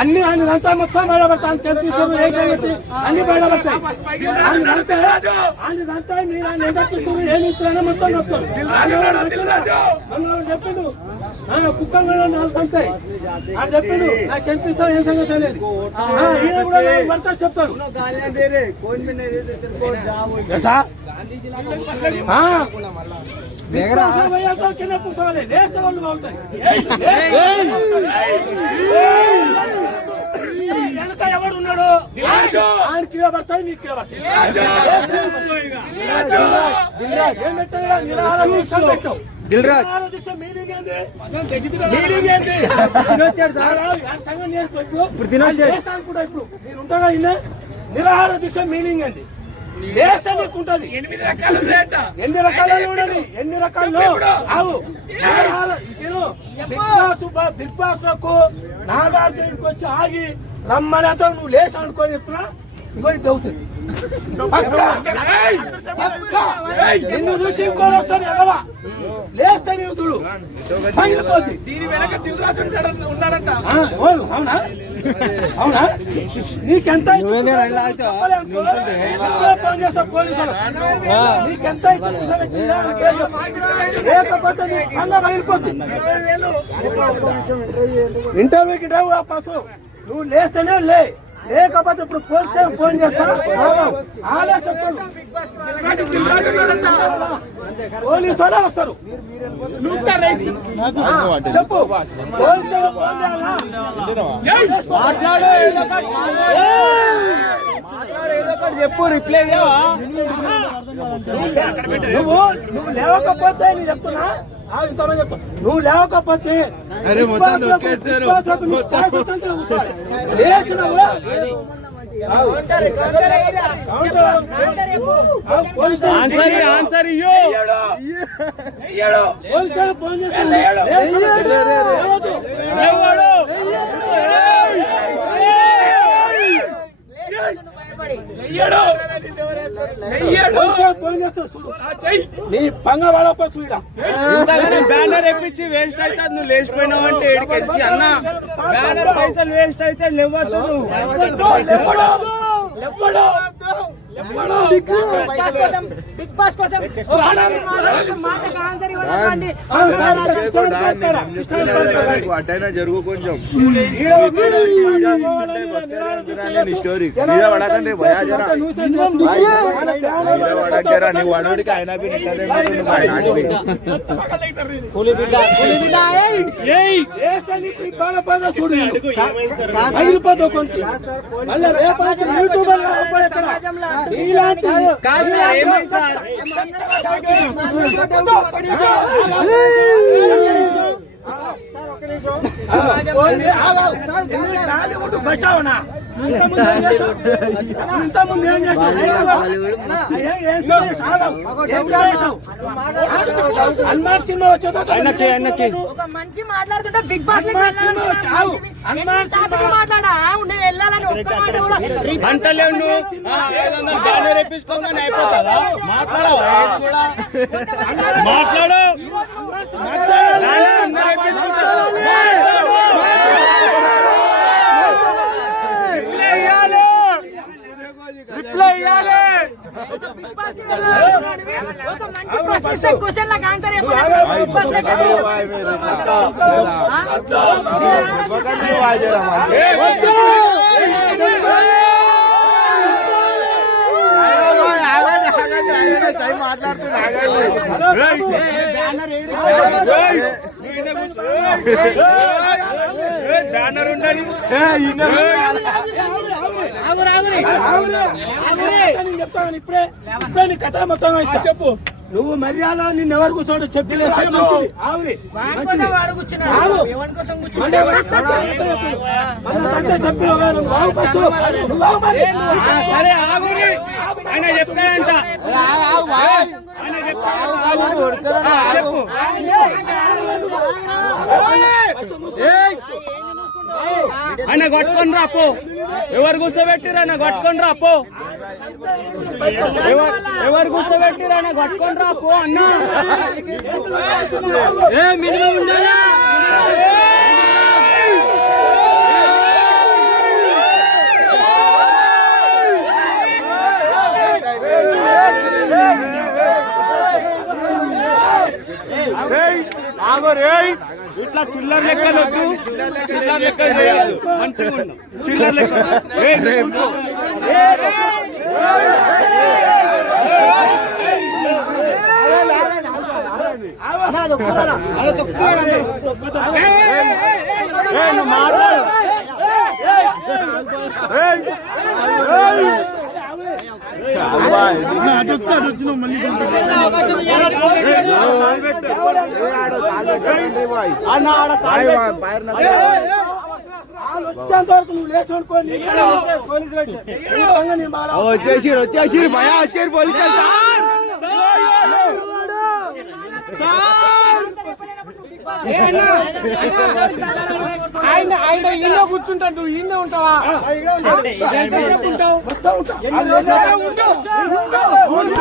అన్ని ఆయన అంతా మొత్తం బయటపడతాను తెలుసు ఏం జరిగింది అన్ని బయటపడతాయి. ఆయనంతా మీరు ఆయన ఏం తప్పిస్తున్నారు మొత్తం వస్తారు చెప్పిండు. కుక్కలు నాలుగు అంతాయి అది చెప్పిండు. నాకు ఎంత ఇస్తాను ఏం సంగతి తెలియదు. ఈయన కూడా కింద కూర్చోవాలి. లేస్తే వాళ్ళు బాగుంటాయి. వెనక ఎవడు ఉన్నాడు? ఆయన కిలో పడతాయి నీకు కిలో పడతాయి ఇప్పుడు. నిరాహార దీక్ష మీనింగ్ ఏంది? చేస్తే నీకు ఉంటది ఎనిమిది రకాలు ఎన్ని రకాలు ఉండదు. ఎన్ని రకాలు నేను బిగ్ బాస్ బిగ్ బాస్లకు నాగార్జునకి వచ్చి ఆగి రమ్మని అతను నువ్వు లేచి అనుకొని చెప్తున్నా. దవుతుంది పక్కా. పక్కా. నిన్ను చూసి ఇంకోటి వస్తాడు ఎదవా లేస్తే నీవు చూడు పగిలిపోద్ది దీని వెనక దిల్రాజు ఉన్నాడంట. అవునా అవునా? నీకెంత. నీకెంత? లేకపోతే నీ పంగ పగిలిపోద్ది. ఇంటర్వ్యూకి రావు ఆ పసు నువ్వు లేస్తేనే లే. లేకపోతే ఇప్పుడు పోలీస్ స్టేషన్ ఫోన్ చేస్తా? పోలీసు వాళ్ళే వస్తారు. చెప్పు. పోలీస్ స్టేషన్ ఫోన్ చేయాలా? చెప్పు రిప్లై నువ్వు నువ్వు లేవకపోతే నేను చెప్తున్నా. ఆ, ఇంతమంది చెప్తా నువ్వు లేవకపోతే అరే, మొత్తం బిగ్ బాస్ లకు- నొక్కేశారు. బిగ్ బాస్లకు నీ మొత్తం. ఛాన్స్ వచ్చిందంటే కూర్చోవాలి. లేచినావు ఆవు. కౌంటర్ ఆవు, పోలీస్ స్టేషన్ ఆన్సర్ ఇయ్యో పోలీస్ స్టేషన్ ఫోన్ చేస్తే నీ పంగ బ్యానర్ ఎప్పించి వేస్ట్ అయితే నువ్వు లేచిపోయినావు అంటే ఏడికెచ్చి అన్న. బ్యానర్ పైసలు వేస్ట్ అయితే లేవద్దు నువ్వు. బిగ్ బాస్ కోసం మాటకు ఆన్సర్ ఇవ్వదండి అటైనా జరుగు కొంచెం నీ స్టోరీ మీద పడకండి భయా జరా మీద పడకరా నీ వాడోడికి ఆయన పులి బిడ్డ పులి బిడ్డ ఏయ్ పగిలిపోతావు కొంచెం మళ్ళీ రేపు యూట్యూబర్ મંગળવાર મંગળવાર టాలీవుడ్ బచావనా ఇంత ముందు ఏం చేసావు హనుమాన్ సినిమా ఆయనకి, ఆయనకి. వచ్చేది ఒక మనిషి మాట్లాడుతుంటే బిగ్ బాస్. మాట్లాడా నేను వెళ్ళాలని ఒక్క మాట కూడా అంటలేవు నువ్వు మాట్లాడవా? మాట్లాడు బ్యానర్ అందరూ ఎప్పించుకుంటారు. రిప్లై ఇయ్యాలి. రిప్లై ఇయ్యాలి. బిగ్ బాస్కి వెళ్ళాలని ఒక క్వశ్చన్లకు ఆన్సర్ బ్యానర్ ఉండని నేను చెప్తాను ఇప్పుడే ఇప్పుడే నీ కథ మొత్తం ఇస్తా చెప్పు నువ్వు మర్యాద నిన్ను ఎవరు కూర్చోడు చెప్పి మంచిది ఆవురి వాడి మంచిది. కోసం వాడు కూర్చున్నాడు ఆవు. ఎవరి కోసం మళ్ళీ కూర్చున్నాడు ఎవరు చెప్పారు? చెప్పు. మళ్ళీ తండ్రి చెప్పి నువ్వు ఆవు ఫస్ట్. నువ్వు ఆవు మరి. ఆ, సరే ఆగురి ఆయన కొట్టుకొని రా పో ఎవరు కూర్చోబెట్టిరు కొట్టుకొని రా పో ఎవరు కూర్చోబెట్టిరా కొట్టుకొని రా పో అన్నా ఇట్లా చిల్లర లెక్కలు వద్దు చిల్లర లెక్క మంచిగా చిల్లర లెక్క అన్న ఆడ. వాళ్ళు వచ్చేంత వరకు నువ్వు లేచి అనుకో నీ నీ సంగతి నీ మాట. వచ్చేసి వచ్చేసి భయ వచ్చేసి పోలీసు ఆయన ఆయన ఈయన కూర్చుంటాడు. నువ్వు ఈయన ఉంటావా? ఎంతసేపు ఉంటావు మొత్తం ఉంటా. వాళ్ళు ఎంతసేపు లేచి- ఉండు తిండి ఏమంటా కూర్చోగట్టే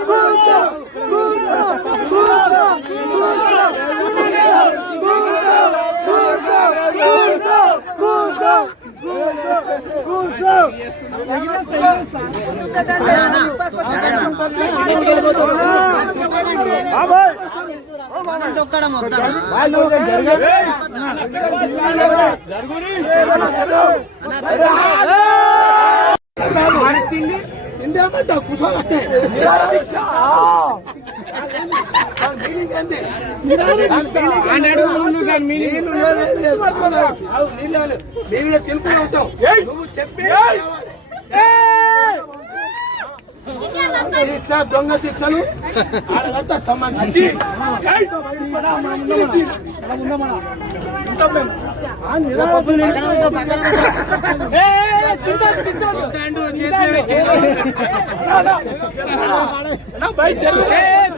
నిరాహార దీక్ష. దాని meaning ఏంది? దాని meaning నీళ్ళు లేదు, లేదు. అవు, నీళ్ళు లేదు. నీళ్ళు తినుకుని ఉంటాం నువ్వు చెప్పి దీక్ష దొంగ దీక్షలు బయట.